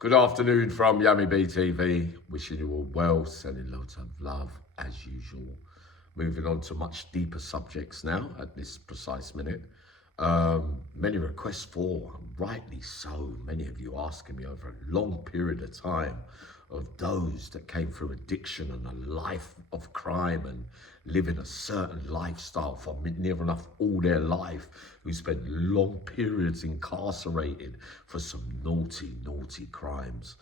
Good afternoon from Yummy BTV. Wishing you all well, sending loads of love as usual. Moving on to much deeper subjects now at this precise minute. Many requests for, and rightly so, many of you asking me over a long period of time of those that came through addiction and a life of crime and living a certain lifestyle for near enough all their life, who spent long periods incarcerated for some naughty crimes,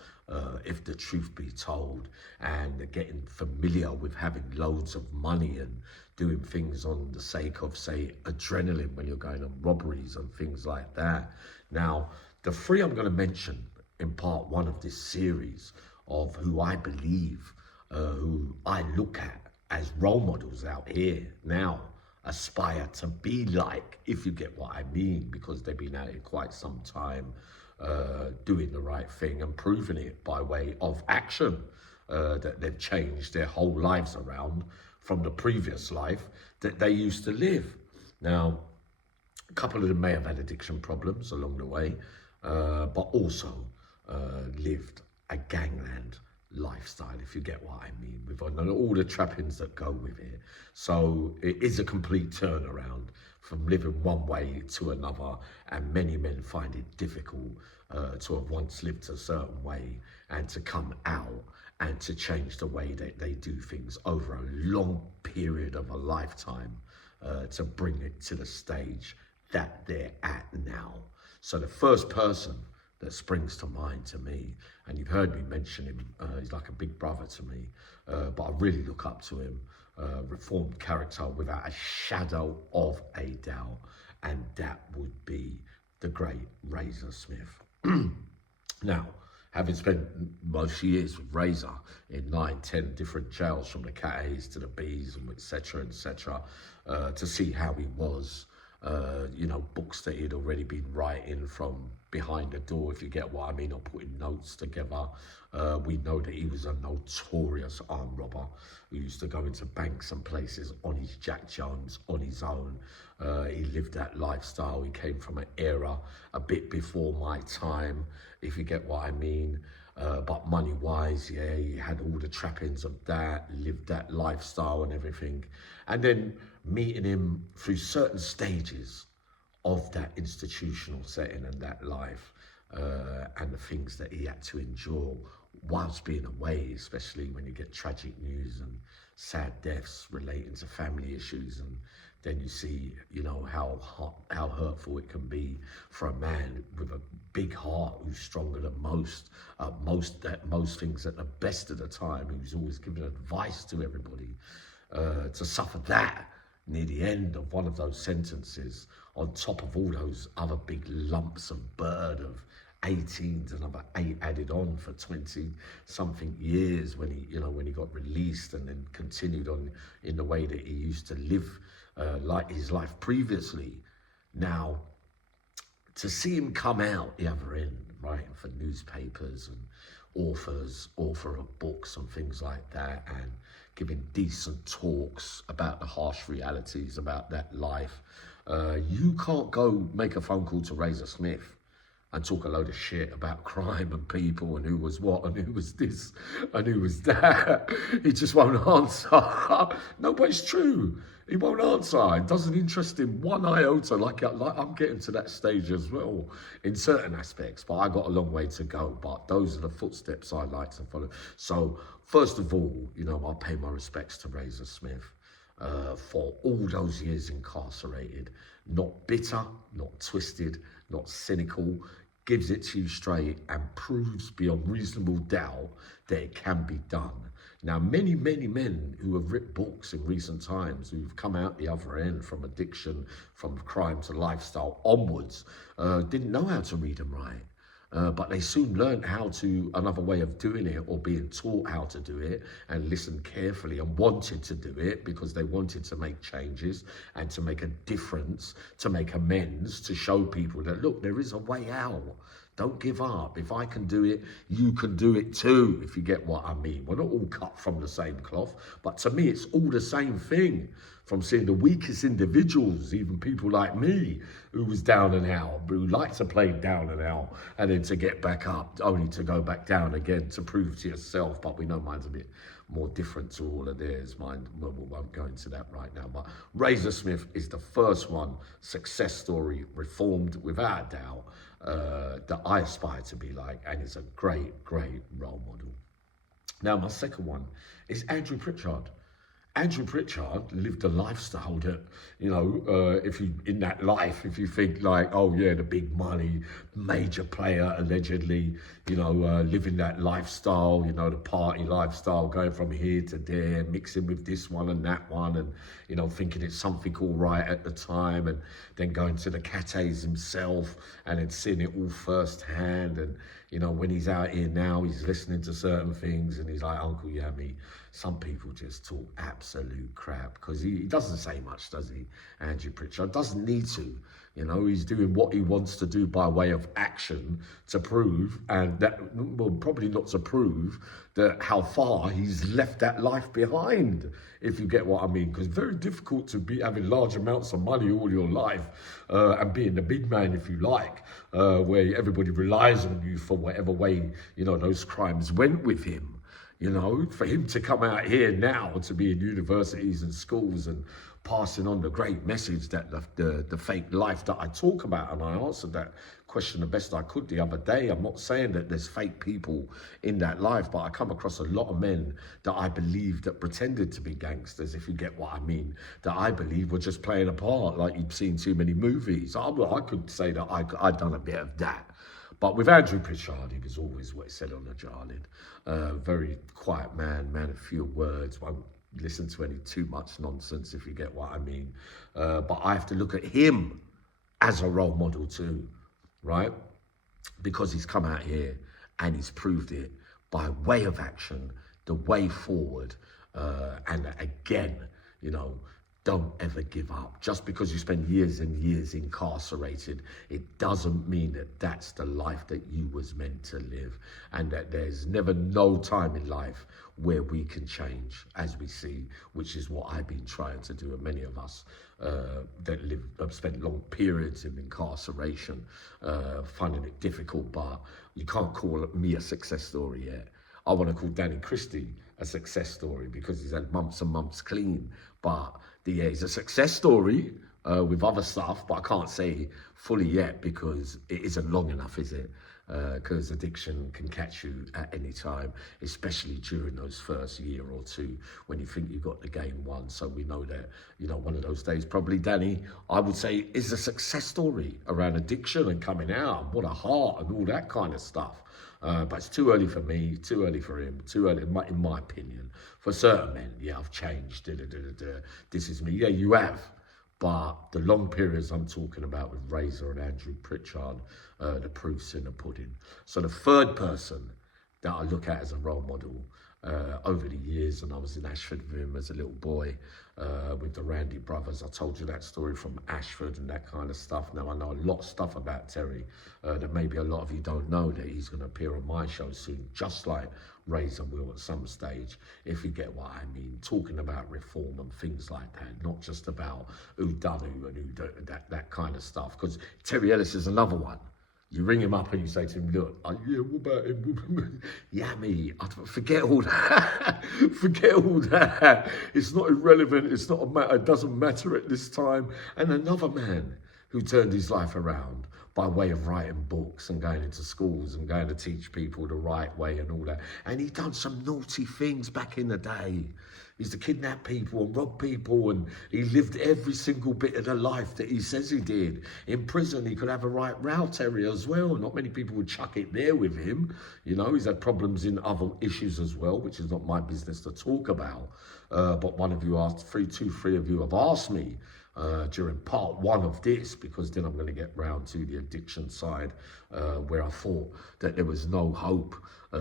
if the truth be told, and they're getting familiar with having loads of money and doing things on the sake of, say, adrenaline when you're going on robberies and things like that. Now, the three I'm going to mention in part one of this series of who I believe, who I look at as role models out here now, aspire to be like, if you get what I mean, because they've been at it quite some time, doing the right thing and proving it by way of action, that they've changed their whole lives around from the previous life that they used to live. Now, a couple of them may have had addiction problems along the way, but also lived a gangland lifestyle, if you get what I mean, with all the trappings that go with it. So it is a complete turnaround from living one way to another, and many men find it difficult to have once lived a certain way and to come out and to change the way that they do things over a long period of a lifetime, to bring it to the stage that they're at now. So the first person that springs to mind to me, and you've heard me mention him, he's like a big brother to me, but I really look up to him, reformed character without a shadow of a doubt, and that would be the great Razor Smith. Now, having spent most years with Razor in 9-10 different jails, from the Cat A's to the B's and etc., to see how he was, books that he'd already been writing from behind the door, if you get what I mean, or putting notes together. We know that he was a notorious armed robber who used to go into banks and places on his Jack Jones, on his own. He lived that lifestyle. He came from an era a bit before my time, if you get what I mean. But money-wise, yeah, he had all the trappings of that, lived that lifestyle and everything. And then meeting him through certain stages of that institutional setting and that life, and the things that he had to endure whilst being away, especially when you get tragic news and sad deaths relating to family issues, and then you see, how hurtful it can be for a man with a big heart who's stronger than most things at the best of the time, who's always giving advice to everybody, to suffer that near the end of one of those sentences, on top of all those other big lumps of bird of 18s, another 8 added on for 20 something years when he got released, and then continued on in the way that he used to live like his life previously. Now, to see him come out the other end, writing for newspapers and author of books and things like that, and giving decent talks about the harsh realities about that life, you can't go make a phone call to Razor Smith and talk a load of shit about crime and people and who was what and who was this and who was that. He just won't answer. No, but it's true. He won't answer. It doesn't interest him one iota. Like I'm getting to that stage as well in certain aspects, but I got a long way to go. But those are the footsteps I like to follow. So first of all, I pay my respects to Razor Smith, for all those years incarcerated. Not bitter, not twisted, not cynical, gives it to you straight and proves beyond reasonable doubt that it can be done. Now, many men who have written books in recent times, who've come out the other end from addiction, from crime to lifestyle onwards, didn't know how to read and write. But they soon learned another way of doing it, or being taught how to do it, and listened carefully and wanted to do it because they wanted to make changes and to make a difference, to make amends, to show people that, look, there is a way out. Don't give up. If I can do it, you can do it too, if you get what I mean. We're not all cut from the same cloth, but to me, it's all the same thing. From seeing the weakest individuals, even people like me, who was down and out, who liked to play down and out, and then to get back up, only to go back down again, to prove to yourself. But we know mine's a bit more different to all of theirs. Mine, well, we won't go into that right now. But Razor Smith is the first one, success story, reformed without a doubt, that I aspire to be like, and is a great, great role model. Now, my second one is Andrew Pritchard. Andrew Pritchard lived a lifestyle that, you know, if you, in that life, if you think like, oh yeah, the big money, major player, allegedly, you know, living that lifestyle, you know, the party lifestyle, going from here to there, mixing with this one and that one, and, you know, thinking it's something all right at the time, and then going to the cates himself, and then seeing it all firsthand. And, you know, when he's out here now, he's listening to certain things, and he's like, Uncle Yummy, some people just talk absolute crap, because he doesn't say much, does he? Andrew Pritchard doesn't need to. You know, he's doing what he wants to do by way of action to prove, and that, well, probably not to prove that how far he's left that life behind, if you get what I mean. Because it's very difficult to be having large amounts of money all your life and being the big man, if you like, where everybody relies on you for whatever way, you know, those crimes went with him. You know, for him to come out here now to be in universities and schools and passing on the great message that the fake life that I talk about, and I answered that question the best I could the other day. I'm not saying that there's fake people in that life, but I come across a lot of men that I believe that pretended to be gangsters, if you get what I mean, that I believe were just playing a part, like you've seen too many movies. I could say that I'd done a bit of that. But with Andrew Pritchard, he was always what he said on the jarlin. Very quiet man of few words, won't listen to any too much nonsense, if you get what I mean. But I have to look at him as a role model too, right? Because he's come out here and he's proved it by way of action, the way forward. And again, you know, don't ever give up. Just because you spend years and years incarcerated, it doesn't mean that that's the life that you was meant to live, and that there's never no time in life where we can change, as we see, which is what I've been trying to do, and many of us that have spent long periods in incarceration, finding it difficult. But you can't call me a success story yet. I want to call Danny Christie a success story because he's had months and months clean. But yeah, he's a success story with other stuff, but I can't say fully yet because it isn't long enough, is it? Because addiction can catch you at any time, especially during those first year or two when you think you've got the game won. So we know that, you know, one of those days, probably Danny, I would say, is a success story around addiction and coming out, and what a heart and all that kind of stuff. But it's too early for me, too early for him, too early, in my opinion. For certain men, yeah, I've changed, this is me. Yeah, you have. But the long periods I'm talking about with Razor and Andrew Pritchard, the proof's in the pudding. So the third person that I look at as a role model over the years, and I was in Ashford with him as a little boy with the Randy brothers. I told you that story from Ashford and that kind of stuff. Now I know a lot of stuff about Terry that maybe a lot of you don't know, that he's going to appear on my show soon, just like Razor will at some stage, if you get what I mean, talking about reform and things like that, not just about who done who and who that kind of stuff. Because Terry Ellis is another one. You ring him up and you say to him, look, yeah, what about him? Yeah, me, forget all that. Forget all that. It's not irrelevant. It's not a matter. It doesn't matter at this time. And another man who turned his life around by way of writing books and going into schools and going to teach people the right way and all that. And he done some naughty things back in the day. He used to kidnap people and rob people, and he lived every single bit of the life that he says he did. In prison, he could have a right row terrier as well. Not many people would chuck it there with him. You know, he's had problems in other issues as well, which is not my business to talk about. But one of you asked, three of you have asked me during part one of this, because then I'm going to get round to the addiction side, where I thought that there was no hope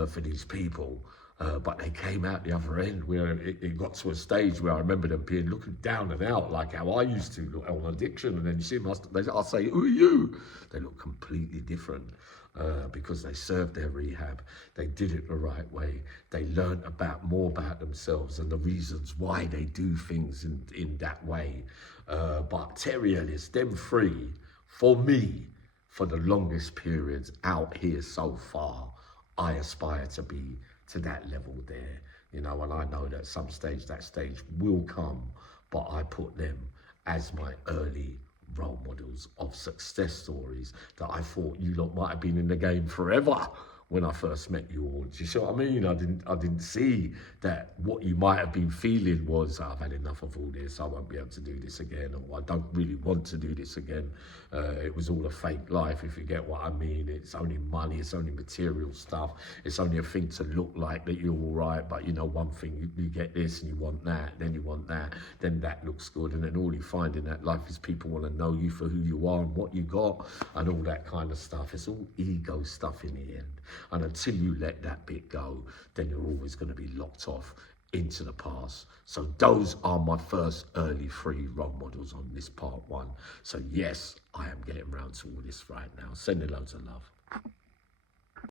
for these people. But they came out the other end where it got to a stage where I remember them being looking down and out like how I used to look on addiction. And then you see them, I'll say, who are you? They look completely different. because they served their rehab. They did it the right way. They learned more about themselves and the reasons why they do things in that way. But Terry Ellis, them three, for me, for the longest periods out here so far, I aspire to be to that level there, you know, and I know that that stage will come, but I put them as my early role models of success stories that I thought you lot might have been in the game forever when I first met you all. Do you see what I mean? I didn't see that what you might have been feeling was, I've had enough of all this, I won't be able to do this again, or I don't really want to do this again. It was all a fake life, if you get what I mean. It's only money, it's only material stuff, it's only a thing to look like that you're all right, but you know, one thing, you get this and you want that, then you want that, then that looks good, and then all you find in that life is people want to know you for who you are and what you got and all that kind of stuff. It's all ego stuff in the end. And until you let that bit go, then you're always going to be locked off into the past. So those are my first early 3 role models on this part 1. So yes, I am getting around to all this right now. Sending loads of love.